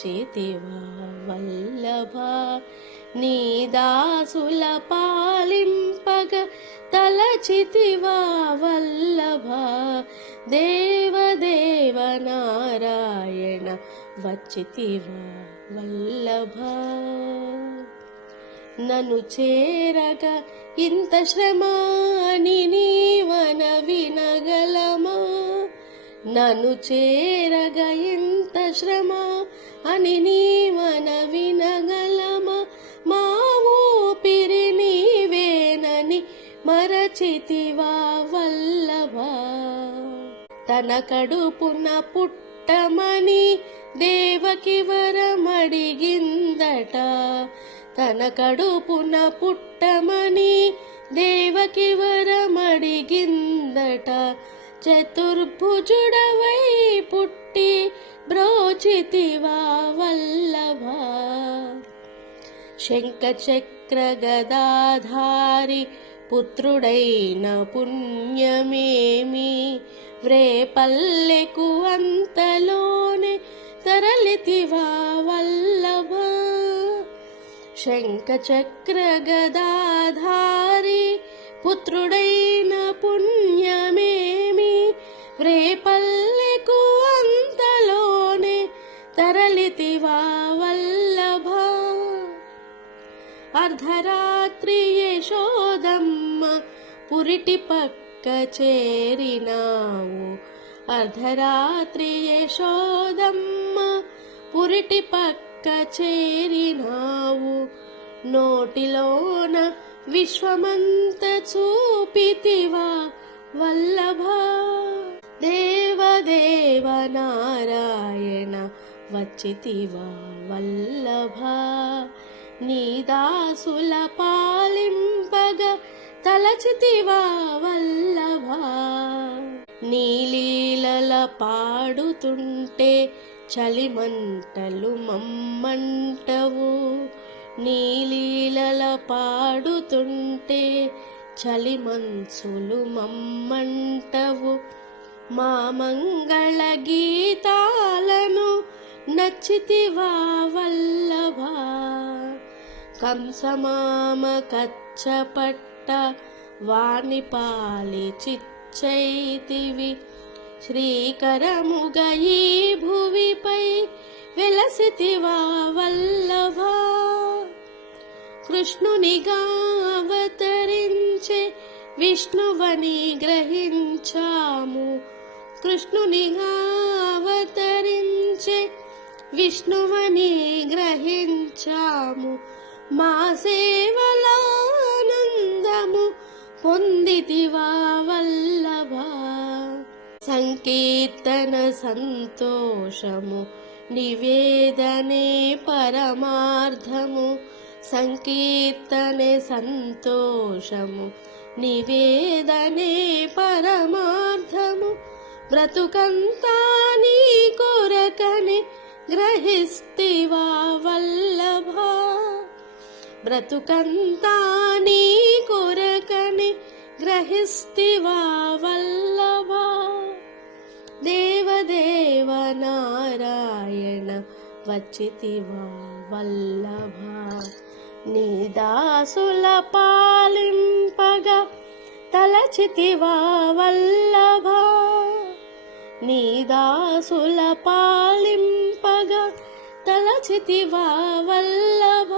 వచ్చితివా వల్లభ నీ దాసుల పాలింపగ తలచితివా వల్లభ దేవదేవ నారాయణ వచ్చితివా వల్లభ నన్ను చేరగా ఇంత శ్రమ అని నీవన వినగలమా నన్ను చేరగా ఇంత శ్రమ అని నీవన వినగలమా మా ఊపిరి నీవేనని మరచితివా వల్లభ తన కడుపున పుట్టమని దేవకి వరమడిగిందట తన కడుపున పుట్టమని దేవకి వరమడిగిందట చతుర్భుజుడవై పుట్టి బ్రోచితివా వల్లభ శంఖ చక్ర గదాధారి పుత్రుడైన పుణ్యమేమి వ్రేపల్లెకు అంతలోనే తరలితివా వల్లభ శంఖ చక్ర గదాధారి పుత్రుడైన పుణ్యమేమి వ్రేపల్లెకు అంతలోనే తరలితివా వల్లభ అర్ధరాత్రి యశోదమ్మ పురిటి పక్క చేరినావు అర్ధరాత్రి యశోదమ్మ పురిటి పక్క చేరినావు నోటిలోన విశ్వమంత చూపితివా వల్లభ దేవదేవ నారాయణ వచ్చితివా వల్లభ నీ దాసుల పాలింపగ తలచితివా వల్లభ నీ లీలల పాడుతుంటే చలిమంటలు మమ్మంటవు నీ లీలల పాడుతుంటే చలిమంచులు మమ్మంటవు మా మంగళ గీతాలను నచ్చితివా వల్లభ కంసమామ కచ్చపట్ట వాణి పాలి చిచ్చైతివి శ్రీకరముగ ఈ భువిపై వెలసితివా వల్లభ కృష్ణునిగా అవతరించే విష్ణువని గ్రహించాము కృష్ణునిగా అవతరించే విష్ణువని గ్రహించాము మా సేవలానందము పొందితివా వల్లభ సంకీర్తన సంతోషము నివేదనే పరమార్థము సంకీర్తనే సంతోషము నివేదనే పరమార్థము బ్రతుకంతా నీ కొరకనే గ్రహిస్తివా వల్లభ బ్రతుకంతా నీ కొరకనే గ్రహిస్తివా వల్లభ దేవదేవ నారాయణ వచ్చితివా వల్లభ నీ దాసుల పాలింపగ తలచితివా వల్లభ నీ దాసుల పాలింపగ తలచితివా వల్లభ